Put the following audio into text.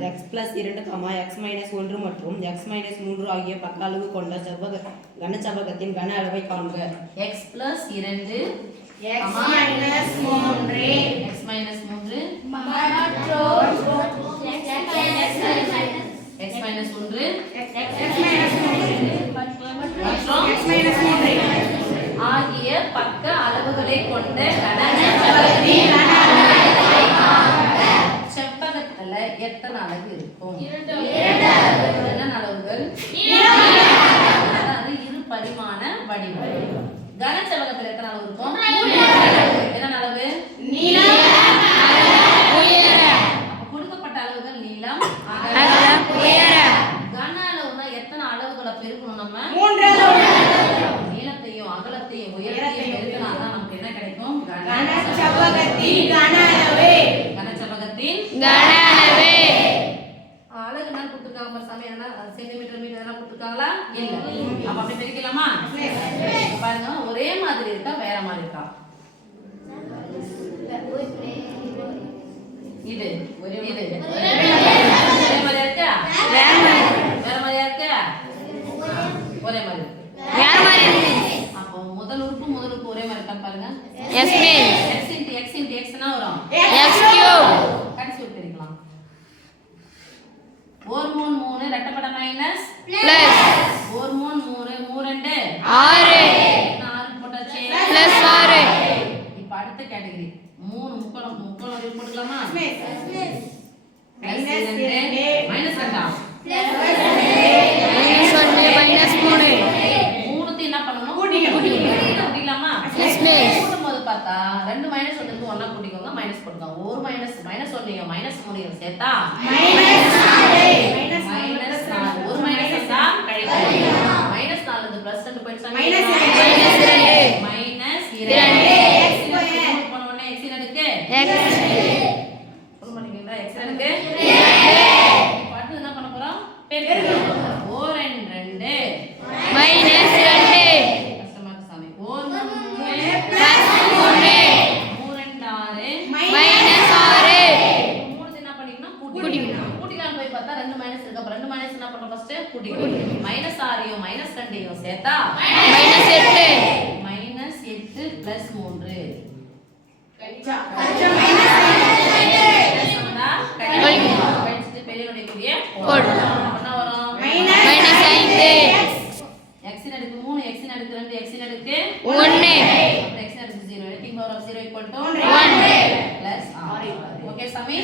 x plus 2, x minus 1 மற்றும் x minus 3 ஆகிய பக்க அளவு கொண்ட கனசெவ்வகத்தின் கன அளவை காண்க. x plus 2 x minus 3 x minus 3 x minus 1 ஆகிய பக்க அளவுகளை கொண்ட கனசெவ்வகத்தின் செவ்வகத்துல எத்தனை அளவு இருக்கும்? என்ன அளவுகள்? அதாவது இரு பரிமாண வடிவம். கனசெவ்வகத்துல எத்தனை அளவு இருக்கும்? என்ன அளவு? கொடுக்கப்பட்ட அளவுகள் நீளம், அகலம், உயரம். கன அளவுனா எத்தனை அளவுகளை பெருக்கணும்? நம்ம நீளத்தையும் அகலத்தையும் உயரத்தையும் பெருக்கினா தான் நமக்கு என்ன கிடைக்கும்? கனசெவ்வகத்தின் கன அளவு. கனசெவ்வகத்தின் கன அளவு. அலகு என்ன கொடுத்திருக்காங்க பாரு சாமி? என்ன சென்டிமீட்டர் மீட்டர் எல்லாம் கொடுத்திருக்காங்களா? இல்ல. அப்ப அப்படியே பெருக்கலாமா? பாருங்க, ஒரே மாதிரி இருக்கா வேற மாதிரி இருக்கா? இது இது ஒரே மாதிரி இருக்கா? வேற மாதிரியா இருக்கா? ஒரே மாதிரி இருக்கு. வேற மாதிரி இருக்கு. அப்போ முதல் உறுப்பு ஒரே மாதிரி இருக்கான்னு பாருங்க. x means x into x னா வரும் x cube. கடைசி உறுப்பு எடுக்கலாம். 4 3 3 ரெட்டப்பட மைனஸ் plus 4 3 3 3 2 6 6 போட்டாச்சு plus 6. இப்போ அடுத்த கேட்டகரி 3 முக்கோணம் வரி போட்டுக்கலாமா? மைனஸ் 2 மைனஸ் 2 minus 3 மூணுத்தை என்ன பண்ணணும்? கூட்டிக்கலாமா? x means கூட்டும்போது பார்த்தா ரெண்டு மைனஸ் ஒன்றுக்கு ஒண்ணா கூட்டிக்கோங்க, மைனஸ் போட்டுக்கோங்க. ஒரு மைனஸ் ஒன்றையும் மைனஸ் 3 சேர்த்தா மைனஸ் 4. ஒரு மைனஸ் இருந்தா கழிக்கணும். மைனஸ் 4 இருந்து பிளஸ் 2 போயிடுச்சா? மைனஸ் 2 போன உடனே x இன் அடுக்கு சொல்ல மாட்டீங்களா? x இன் அடுக்கு இப்போ அடுத்து என்ன பண்ண போறோம்? பெருக்கணும். 4 and 2 minus 2 கஷ்டமா இருக்கு சாமி. 4 plus 3 3 and 6 minus 6. மூணு என்ன பண்ணிக்கணும்? கூட்டிக்கணும். கூட்டிக்கலாம் போய் பார்த்தா ரெண்டு மைனஸ் இருக்கு. அப்ப ரெண்டு மைனஸ் என்ன பண்ணணும்? ஃபர்ஸ்ட் கூட்டிக்கணும். மைனஸ் 6 மைனஸ் 2 சேர்த்தா minus 8 மைனஸ் 8 பிளஸ் 3 கழிச்சிட்டு பெரியனுடைய குறிய போடணும். என்ன வரும்? minus 5 x இன் அடுக்கு 3 x இன் அடுக்கு 2 x இன் அடுக்கு 1 அப்புறம் x இன் அடுக்கு 0 anything power of 0 equal to 1 plus 6. Okay, Sami?